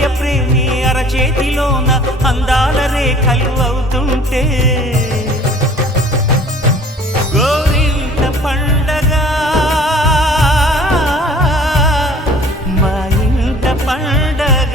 అన్నయ్య ప్రేమి అరచేతిలోన అందాల రేఖలు అవుతుంటే గోరింట పండగ మా ఇంట పండగ.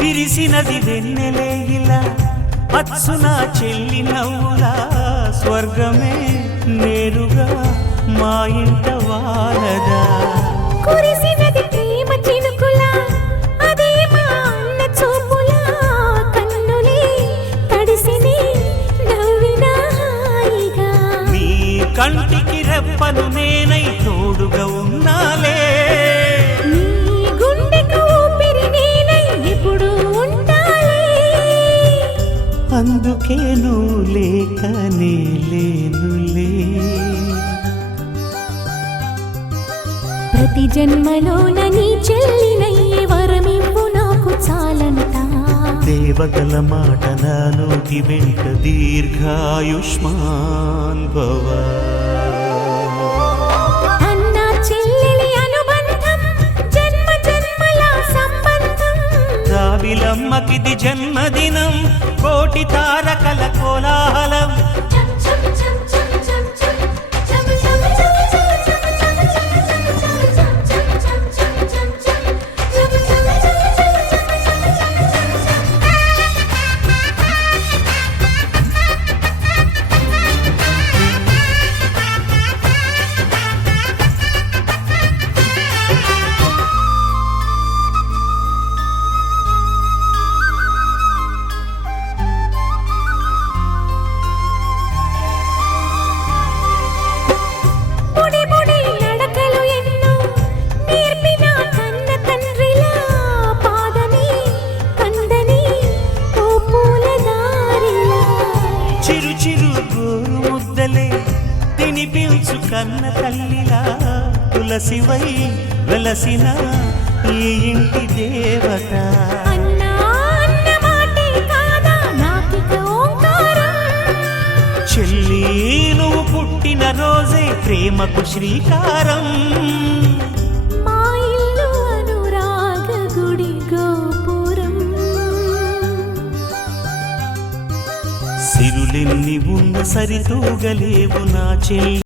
విరిసినది వెన్నెలే ఇలా అచ్చున చెల్లి నవ్వులా స్వర్గమే నేరుగా మా ఇంట వాలదా. కురిసినది ప్రేమ చినుకులా అదే మా అన్న చూపులా కన్నులే తడిసిని నవ్వినా హాయిగా. నీ కంటికి రెప్పను నేనై తోడుగా ఉన్నాలే. అందుకే నువ్వు లేకనే లేనులే. ప్రతి జన్మలోన నీ చెల్లినయ్యే వరమివ్వు నాకు చాలంట. దేవతల మాట నా నోటి వెంట దీర్ఘాయుష్మాన్ భవ. అన్నా చెల్లెలి అనుబంధం జన్మ జన్మల సంబంధం. రావిలమ్మకిది జన్మదినం కోటి తారకల కోలాహలం. చిరు చిరు గోరు ముద్దలే తినిపించు కన్న తల్లిలా తులసివై వెలసిన ఈ ఇంటి దేవత. చెల్లి నువ్వు పుట్టిన రోజే ప్రేమకు శ్రీకారం. సిరులెన్ని ఉన్న సరితూగలేవు నా చెల్లి.